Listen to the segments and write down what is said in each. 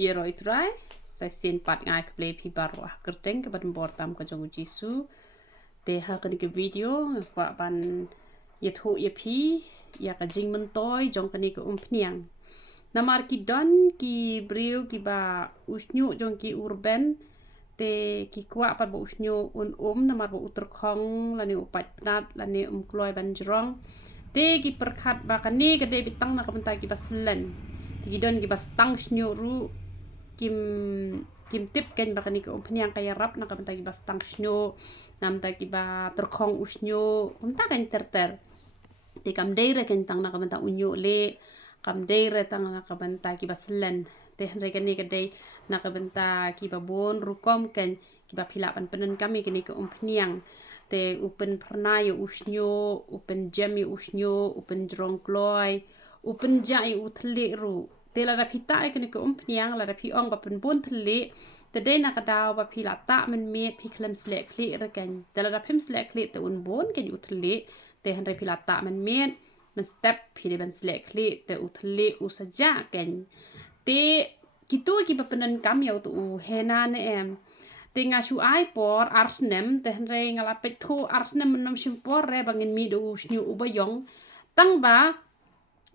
Iro itrai sai sin pat ngai ke play pi baru kerteng ke ban bortam ke jongu jisu te ha ke video kwa ban ye thu ye pi ya ka jing mentoy jong kani ke pniang namar ki don ki briu ki ba usnyu jong ki urban te ki kwa pat ba usnyu namar ba uterkhong lani upat pnat lani kloy ban jrong te ki perkhat ba kani ke de bitang na ka bentai ki baslen ti don ki bas tang snyu ru kim tip ken ba kani ke pniang kaya rap na ka bentai ki bas tang snyu nam ta ki ba terkhong usnyu ta kan terter te kam deire ken tang na ka bentai unyu le kam deire tang na ka bentai ki baslen te hre kani ke de na ka bentai ki ba bon rukom ken ki ba phila pan penen kami kani ke pniang te upen pernai usnyu upen jemi usnyu upen jrong kloy upen jai utle ru te la pita kani ke pniang la pi ong ba pen bon tle te de na ka daw ba phila ta men me pi klem slek kli re ken te la pim slek kli te un bon ken utle te hre phila ta men me men step pi de ben slek kli te utle usaja ken te kitu ki ba penen kam ya tu hena ne em te nga shu ai por arsnem te hre ngala pet thu arsnem nom shim por re bangin mi do snyu ubayong tang ba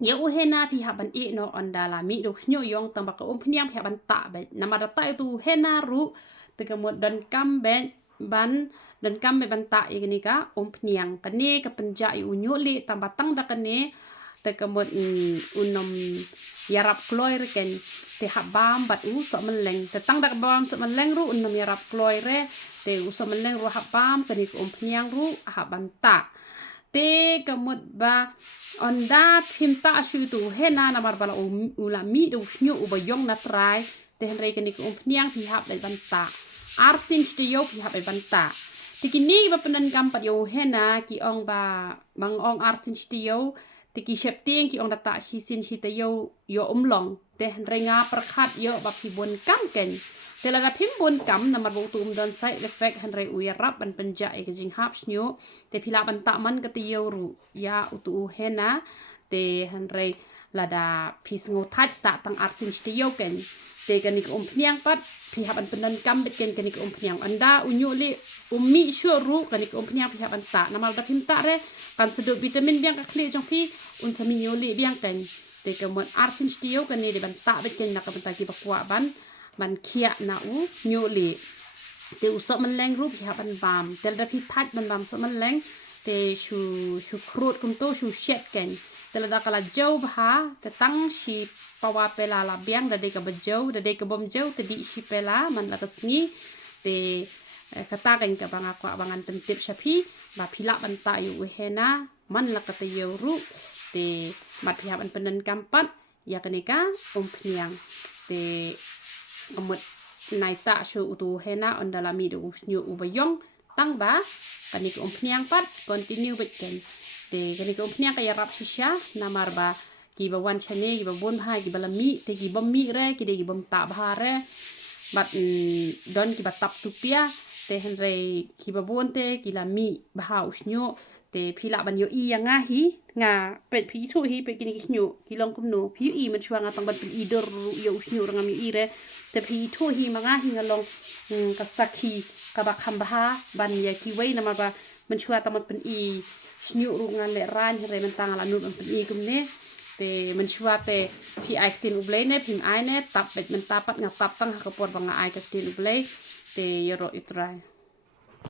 ya hena pi haban e no ondala mi do snyu yong tang ba ka pniang pi haban ta be namara ta tu hena ru te kemod dan kam ben ban dan kam be ban ta igni ka pniang kane ka penja i unyu li tamba tang da kane te kemod unom yarap kloy re ken te habam bat u so meleng te tang da bam so meleng ru unom yarap kloy re te u so meleng ru habam kani ko pniang ru haban ta te kemod ba onda phimta shu tu hena na mar bala ulami do snyu ubayong na trai te henre kani ko pniang pi hab dai ban ta arsin studio pi hab ban ta tikini ba penan kampat yo hena ki ong ba bang ong arsin studio tiki shep tieng ki ong data shi sin shi te yo umlong te henre nga perkhat yo ba pi bon kam ken te la phim bon kam na mar bo tum don sai effect henre u yarap ban penja e jing hap snyu te phila ban ta man ka te yo ru ya utu hena te henre lada phis ngo that ta tang arsin studio ken te kani ko pniang pat pi haban penan kam bet ken kani ko pniang anda unyu li ummi syuru kani ko pniang pi haban ta namal da phim ta re kan sedut vitamin biang ka kli jong pi un sami nyoli biang ken te kemon arsin studio kani de ban ta bet ken na ka benta ki bakwa ban khia na u nyoli te usok meleng ru pi haban bam tel da pi that ban bam so meleng te shu krut kum to shu shet ken telada kala jauh bah te tang si pawa pela la biang da de ka bejau da de ka bom jau te di si pela man la kesni te kata kan ka bang aku abangan pentip sapi ba phila ban ta yu hena man la kata ru te mat pihak ban penen kampat ya kenika pniang te amut naita shu utu hena ondalami do nyu ubayong tang ba kanik pniang pat continue bet ken te kani ko pniang kaya rap shisha namar ba ki ba wan chane ki ba bon bha ki ba lami te ki bom mi re ki de ki bom ta bha re bat don ki ba tap tu pia te henre ki ba bon te ki la mi bha usnyo te phila ban yo i nga hi nga pet phi thu hi pe kini ki snyo ki long kum no phi i man chwa nga tang bat i dor yo usnyo nga mi i re te phi thu hi ma nga hi nga long ka sakhi ka ba kham bha ban ya ki wei na ma ba man chwa tang bat pen i snyu ru ngan le ran re man tang la nu ban pen i kum ne te man chwa te phi ai tin ublei ne phim ai ne tap bet man tapat nga tap tang ka por ba nga ai ka tin ublei te yoro itrai